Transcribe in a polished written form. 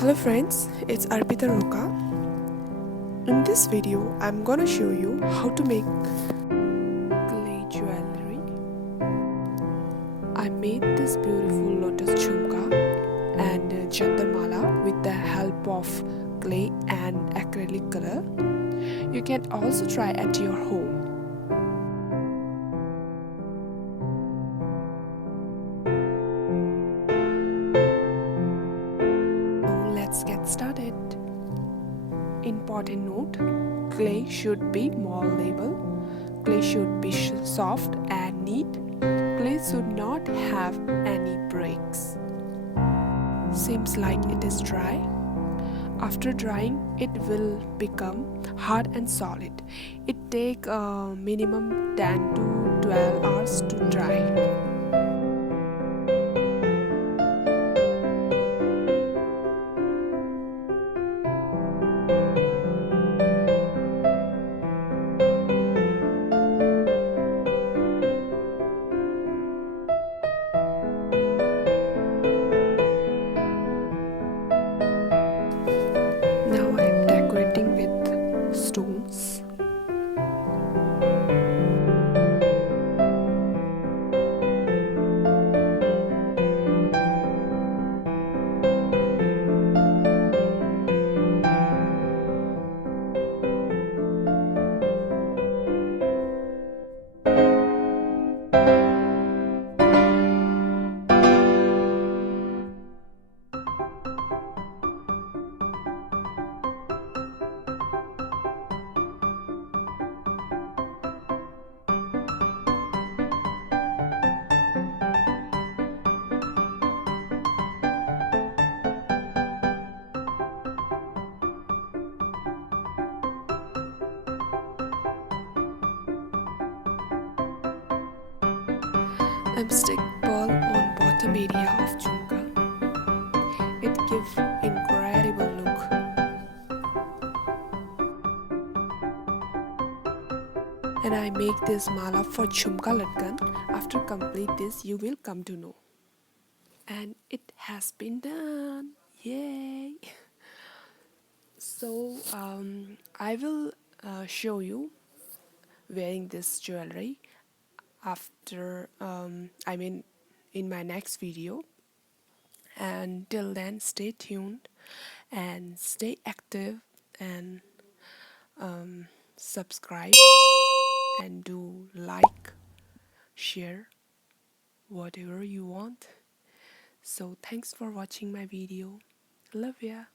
Hello friends, it's Arpita Roka. In this video, I'm gonna show you how to make clay jewelry. I made this beautiful lotus jhumka and jantar mala with the help of clay and acrylic color. You can also try at your home. Let's get started. Important note: clay should be malleable. Clay should be soft and neat. Clay should not have any breaks. Seems like it is dry. After drying, it will become hard and solid. It takes minimum 10 to 12 hours to dry. Now I'm decorating with stones. I'm stick pearl on bottom area of jhumka. It gives incredible look. And I make this mala for jhumka latkan. After complete this, you will come to know. And it has been done. Yay! So I will show you wearing this jewelry after in my next video. And till then, stay tuned and stay active and subscribe and do like, share, whatever you want. So thanks for watching my video. Love ya.